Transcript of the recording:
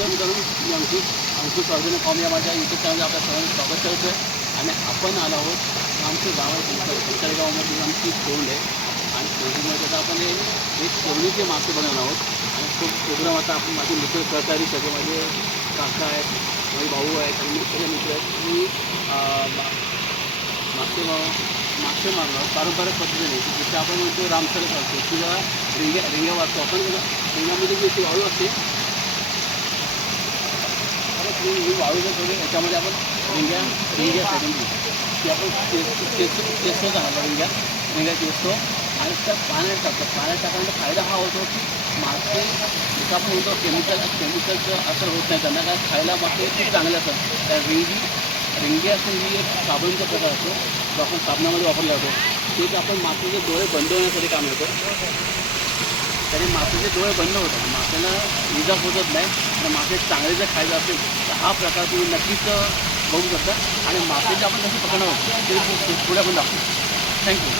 नमस्कार मित्रांनो, मी अंकुश organic form या माझ्या यूट्यूब चॅनलवर आपल्या सर्वांचं स्वागत करतो आहे. आणि आपण आलो आहोत आमचं गाव आहे तुमच्या गावामध्ये आमची तोंड आहे. आणि तोंडीमध्ये आता आपण एक शेवणीचे मासे बनवणार आहोत. आणि तो प्रोग्राम आता आपण माझे मित्र सहकारी सगळे माझे काका आहेत, माझे भाऊ आहेत आणि सगळे मित्र आहेत. मी मासे मारणार पारंपरिक पद्धतीने, जसं आपण म्हणतो रामसर करतो किंवा रिंग्या वाचतो आपण. रिंगामध्ये जी ती वाळू असते वाळू जर थोडी याच्यामध्ये आपण रिंग्या सोडून देऊ की आपण चेचतो चांगला रिंग्या चेचतो आणि त्या पाण्यात टाकतो. पाण्यात टाकण्याचा फायदा हा होतो की मासे जसं आपण म्हणतो केमिकलचं असर होत नाही त्यांना, कारण खायला मासे खूप चांगले असतात. त्या रिंगी असून ही एक साबणचा प्रकार असतो जो आपण साबणामध्ये वापरला जातो. तेच आपण मासेचे डोळे बंद होण्यासाठी काम येतं. त्याने मासेचे डोळे बंद होतात, माशाला इजा होतच नाही. तर मासे चांगले जर खायचं असेल तर हा प्रकार तुम्ही नक्कीच बघू शकता. आणि मासे जे आपण कसे पकडणार आहोत ते पुढे आपण दाखवू. थँक्यू.